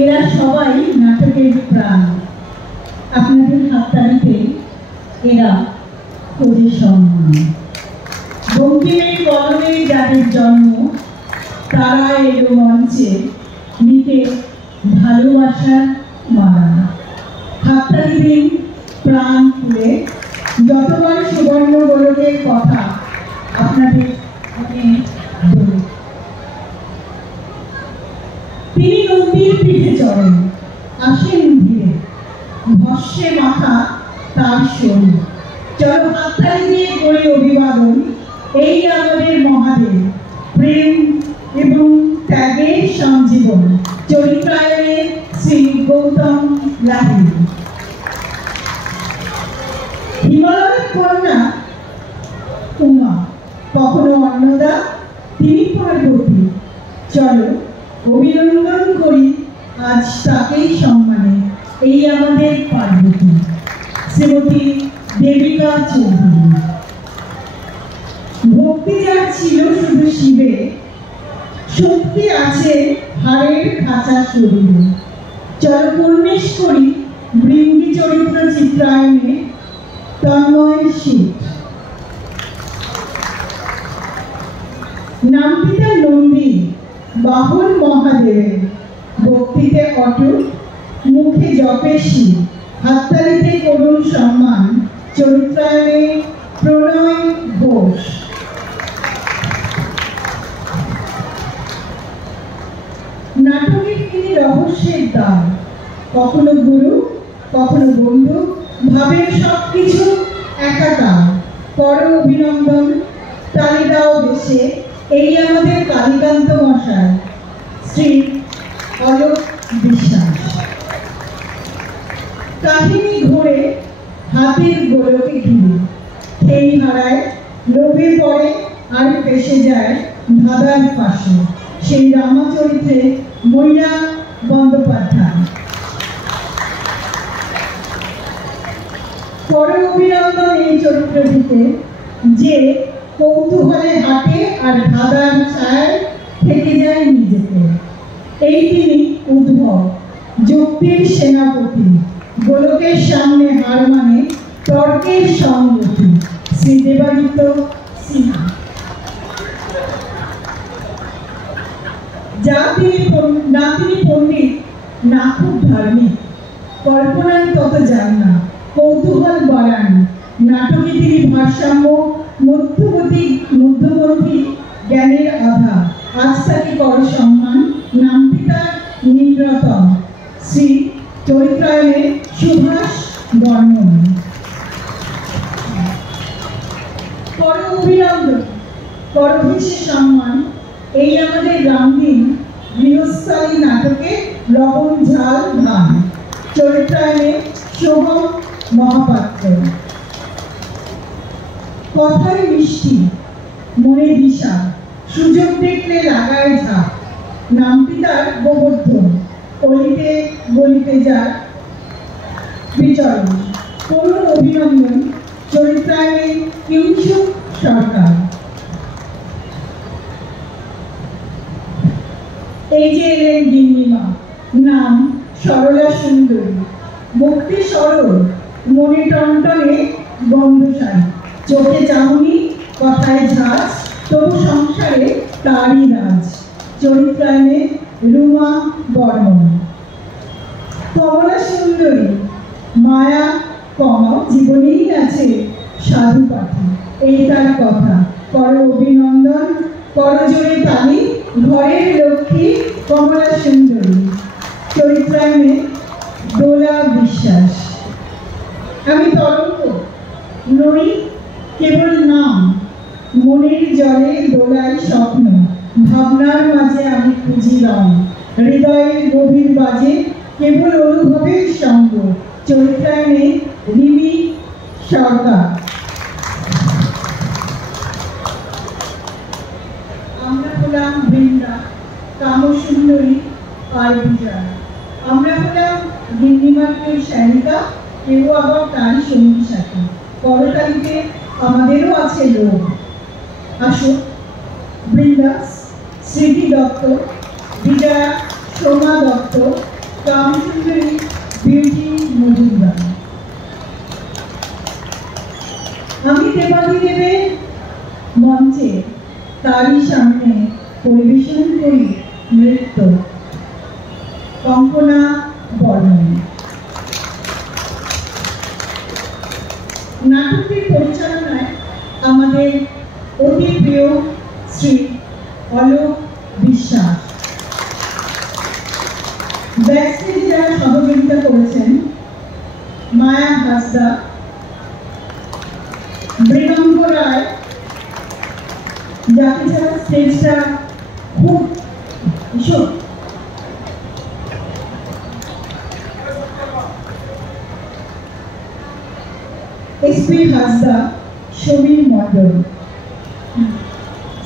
এরা সবাই নাটকের প্রাণ। আপনাদের হাততালিতে এরা খোঁজে সম্মান। বঙ্কিমের কলমে যাদের জন্ম, তারা এলো মঞ্চে নিতে ভালোবাসার মারা। হাততালি দিন প্রাণ খুলে, যতবার সুবর্ণ গোলকের কথা আপনাদের মনে ধরে। তিনি নদীর পিঠে চড়েন, আসেন ধীরে, ভস্যে মাথা তার শরীর। চলো হাততালি দিয়ে করি অভিবাদন, এই আমাদের মহাদেব, প্রেম এবং ত্যাগের সঞ্জীবন, চরিত্রায়নে শ্রী গৌতম লাহিড়ী। হিমালয়ের কন্যা উমা, কখনো অন্নদা, তিনি পার্বতী। চলো অভিনন্দন করি আজ তাকেই সম্মানে, এই আমাদের পার্বতী শ্রীমতী দেবিকা চৌধুরী। ভক্তি যার ছিল শুধু শিবে, শক্তি আছে হাড়ের খাঁচা শরীরে। চল পূর্ণেশ করি বৃঙ্গি চরিত্র চিত্রায়নে, তন্ময় শীত। নামটিতে নন্দী, বাহন মহাদেবের, ভক্তিতে অটুট, মুখে জপে শিব। হাততালিতে করুণ সম্মান, চরিত্রায়নে প্রণয় ঘোষ। নাটকের তিনি রহস্যের দ্বার, কখনো গুরু, কখনো বন্ধু, ভাবের সবকিছু একাকার। কর অভিনন্দন, তালি দাও দেশে, এই আমাদের কালীকান্ত মশাই, শ্রী অলোক বিশ্বাস। কাহিনী ঘুরে হাতের গোলকে ঘিরে, খেই হারায়, লোভে পড়ে আর ফেসে যায় ধাঁধার পাশে, সেই রামচরিত্রে মৈরা বন্দ্যোপাধ্যায়। পরে অভিনন্দন এই চরিত্রটিতে, যে কৌতূহলে হাঁটে আর ধাঁধার ছায়ায় থেকে যায় নিজেকে। এই তিনি উদ্ভব, যুক্তির সেনাপতি, গোলকের সামনে হার মানে তর্কের সংগতি, শ্রী দেবাদিত্য সিনহা। তিনি পণ্ডিত, না খুব ধার্মিক, কল্পনায় তত যান না, কৌতূহল বাড়ান। নাটকে তিনি ভারসাম্য, মধ্যপন্থী জ্ঞানের আধার। আজ তাকে কর সম্মান, নামটি তার নিম্নতম, শ্রী চরিত্রায়নে সুভাষ বর্মন। কর অভিনন্দন, করভিষে সম্মান, এই আমাদের রামদিন গৃহস্থলী নাটকে লবণ ঝাল ধান। চরিত্রায়নে শোভম মহাপাত্র। কথায় মিষ্টি, মনে দিশা, সুযোগ দেখলে লাগায় ঝাঁপ। নামটি তার গোবর্ধন, অলিতে গলিতে যার বিচরণ। করুণ অভিনন্দন, চরিত্রায়নে কিংসুক সরকার। এই যে এলেন গিন্নিমা, নাম সরলা সুন্দরী, মুক্তি সরল, মনে টনটনে গন্ধসারী, চোখে চাহনি, কথায় ঝাঁজ, তবু সংসারে তারই রাজ। চরিত্রায়নে রুমা বর্মন। কমলা সুন্দরী, মায়া জীবনেই আছে সাধু পাঠী, এই তার কথা। কর অভিনন্দন, করজোড়ে তালি, ঘরের লক্ষ্মী কমলা সুন্দরী। চরিত্রায়নে দোলা বিশ্বাস। আমি তরঙ্গ নই, কেবল নাম, মনের জলে দোলায় স্বপ্ন, ভাবনার মাঝে আমি খুঁজি রং। হৃদয়ের গভীর বাজে কেবল অনুভবের সঙ্গ। চরিত্রায়নে রিমি সরকার। আমরা হলাম বৃন্দা, কামসুন্দরী আর বিজয়া। আমরা হলাম গিন্নিমার কেউ সৈনিকা, কেউ আবার তারই সঙ্গী সাথী। করতালিতে আমাদেরও আছে লোভ। আসুন বৃন্দা, স্মৃতি দত্ত, বিজয়া, সোমা দত্ত, কামসুন্দরী বিউটি মজুমদার। আমি দেবাদিদেবের মঞ্চে তারই সামনে পরিবেশন করি নৃত্য কঙ্কনা বর্মন। নাটকটির পরিচালনায় আমাদের অতি প্রিয় শ্রী অলোক বিশ্বাস। ব্যাকস্টেজে যারা সহযোগিতা করেছেন মায়া হাসদা, মৃগাঙ্গ রায়, যাকে ছাড়া স্টেজটা খুব ভীষণ, এসপি হাসদা, সমীর মণ্ডল,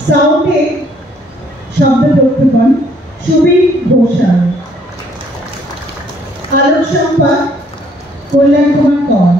সাউন্ডে শব্দ প্রক্ষেপণ সুবীর ঘোষাল, আলোক সম্পাদ কল্যাণ কুমার কর।